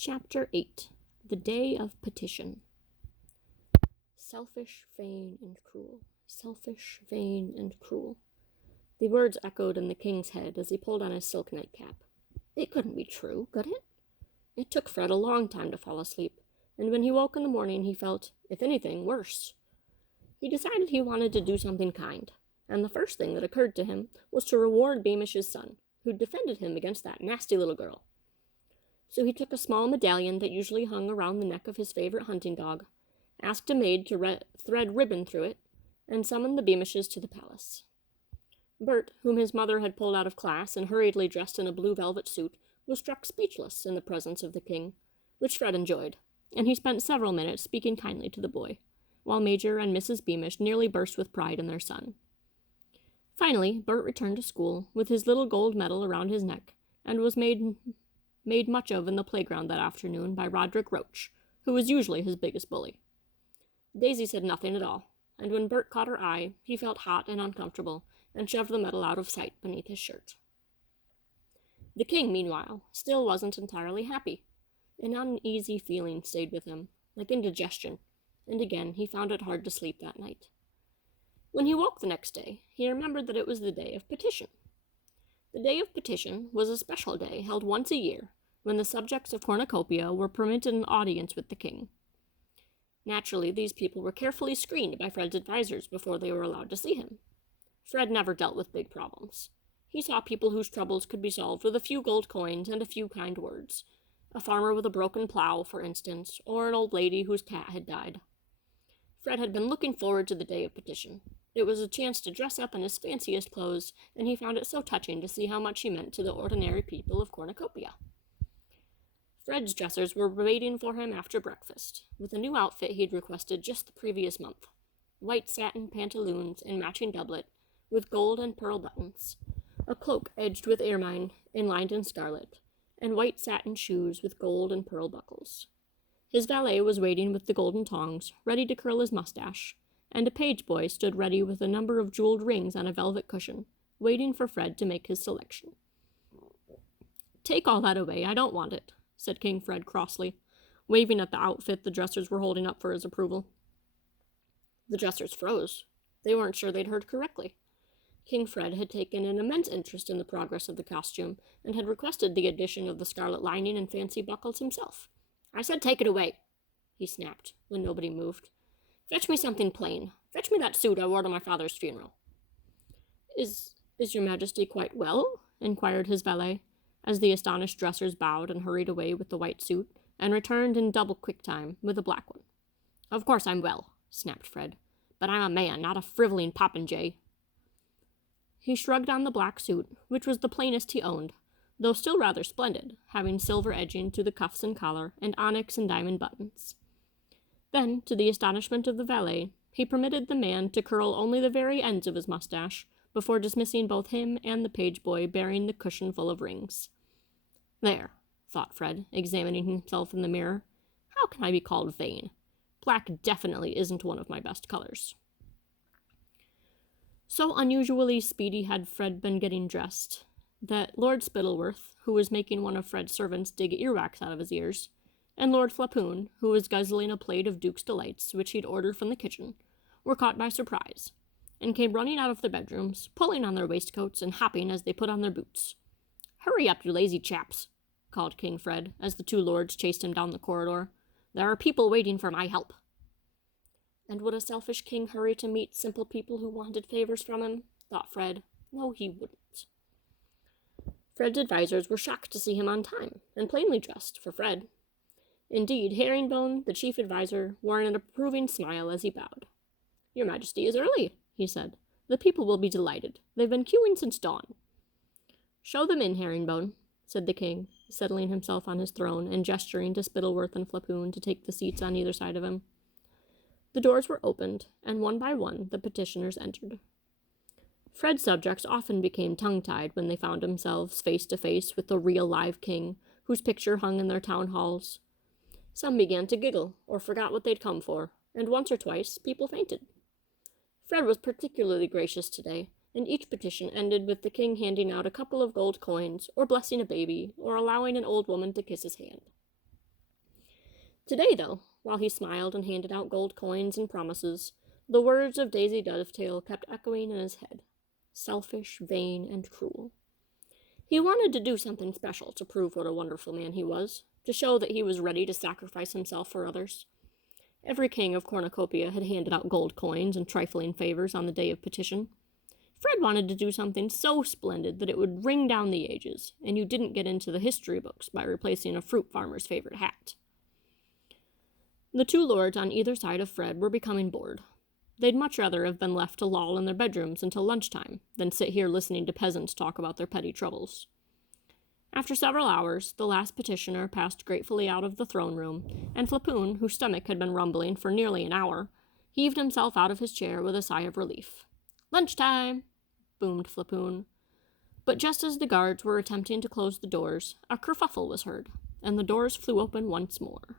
Chapter 8. The Day of Petition. Selfish, vain, and cruel. Selfish, vain, and cruel. The words echoed in the king's head as he pulled on his silk nightcap. It couldn't be true, could it? It took Fred a long time to fall asleep, and when he woke in the morning he felt, if anything, worse. He decided he wanted to do something kind, and the first thing that occurred to him was to reward Beamish's son, who'd defended him against that nasty little girl. So he took a small medallion that usually hung around the neck of his favorite hunting dog, asked a maid to thread ribbon through it, and summoned the Beamishes to the palace. Bert, whom his mother had pulled out of class and hurriedly dressed in a blue velvet suit, was struck speechless in the presence of the king, which Fred enjoyed, and he spent several minutes speaking kindly to the boy, while Major and Mrs. Beamish nearly burst with pride in their son. Finally, Bert returned to school with his little gold medal around his neck, and was made much of in the playground that afternoon by Roderick Roach, who was usually his biggest bully. Daisy said nothing at all, and when Bert caught her eye, he felt hot and uncomfortable, and shoved the medal out of sight beneath his shirt. The king, meanwhile, still wasn't entirely happy. An uneasy feeling stayed with him, like indigestion, and again he found it hard to sleep that night. When he woke the next day, he remembered that it was the Day of Petition. The Day of Petition was a special day held once a year, when the subjects of Cornucopia were permitted an audience with the king. Naturally, these people were carefully screened by Fred's advisors before they were allowed to see him. Fred never dealt with big problems. He saw people whose troubles could be solved with a few gold coins and a few kind words. A farmer with a broken plow, for instance, or an old lady whose cat had died. Fred had been looking forward to the Day of Petition. It was a chance to dress up in his fanciest clothes, and he found it so touching to see how much he meant to the ordinary people of Cornucopia. Fred's dressers were waiting for him after breakfast, with a new outfit he'd requested just the previous month. White satin pantaloons and matching doublet, with gold and pearl buttons, a cloak edged with ermine and lined in scarlet, and white satin shoes with gold and pearl buckles. His valet was waiting with the golden tongs, ready to curl his mustache, and a page boy stood ready with a number of jeweled rings on a velvet cushion, waiting for Fred to make his selection. "Take all that away, I don't want it," said King Fred crossly, waving at the outfit the dressers were holding up for his approval. The dressers froze. They weren't sure they'd heard correctly. King Fred had taken an immense interest in the progress of the costume, and had requested the addition of the scarlet lining and fancy buckles himself. "I said take it away," he snapped, when nobody moved. "Fetch me something plain. Fetch me that suit I wore to my father's funeral." Is your majesty quite well?" inquired his valet, as the astonished dressers bowed and hurried away with the white suit, and returned in double quick time with a black one. "Of course I'm well," snapped Fred, "but I'm a man, not a frivoling popinjay." He shrugged on the black suit, which was the plainest he owned, though still rather splendid, having silver edging to the cuffs and collar, and onyx and diamond buttons. Then, to the astonishment of the valet, he permitted the man to curl only the very ends of his mustache, before dismissing both him and the page boy bearing the cushion full of rings. "There," thought Fred, examining himself in the mirror. "How can I be called vain? Black definitely isn't one of my best colors." So unusually speedy had Fred been getting dressed, that Lord Spittleworth, who was making one of Fred's servants dig earwax out of his ears, and Lord Flapoon, who was guzzling a plate of Duke's Delights which he'd ordered from the kitchen, were caught by surprise, and came running out of their bedrooms, pulling on their waistcoats and hopping as they put on their boots. "Hurry up, you lazy chaps," called King Fred, as the two lords chased him down the corridor. "There are people waiting for my help." And would a selfish king hurry to meet simple people who wanted favors from him? Thought Fred. No, he wouldn't. Fred's advisors were shocked to see him on time, and plainly dressed, for Fred. Indeed, Herringbone, the chief advisor, wore an approving smile as he bowed. "Your Majesty is early," he said. "The people will be delighted. They've been queuing since dawn." "Show them in, Herringbone," said the king, settling himself on his throne and gesturing to Spittleworth and Flapoon to take the seats on either side of him. The doors were opened, and one by one the petitioners entered. Fred's subjects often became tongue-tied when they found themselves face to face with the real live king, whose picture hung in their town halls. Some began to giggle, or forgot what they'd come for, and once or twice people fainted. Fred was particularly gracious today, and each petition ended with the king handing out a couple of gold coins, or blessing a baby, or allowing an old woman to kiss his hand. Today, though, while he smiled and handed out gold coins and promises, the words of Daisy Dovetail kept echoing in his head. Selfish, vain, and cruel. He wanted to do something special to prove what a wonderful man he was, to show that he was ready to sacrifice himself for others. Every king of Cornucopia had handed out gold coins and trifling favors on the day of Petition. Fred wanted to do something so splendid that it would ring down the ages, and you didn't get into the history books by replacing a fruit farmer's favorite hat. The two lords on either side of Fred were becoming bored. They'd much rather have been left to loll in their bedrooms until lunchtime than sit here listening to peasants talk about their petty troubles. After several hours, the last petitioner passed gratefully out of the throne room, and Flapoon, whose stomach had been rumbling for nearly an hour, heaved himself out of his chair with a sigh of relief. "Lunchtime!" boomed Flapoon. But just as the guards were attempting to close the doors, a kerfuffle was heard, and the doors flew open once more.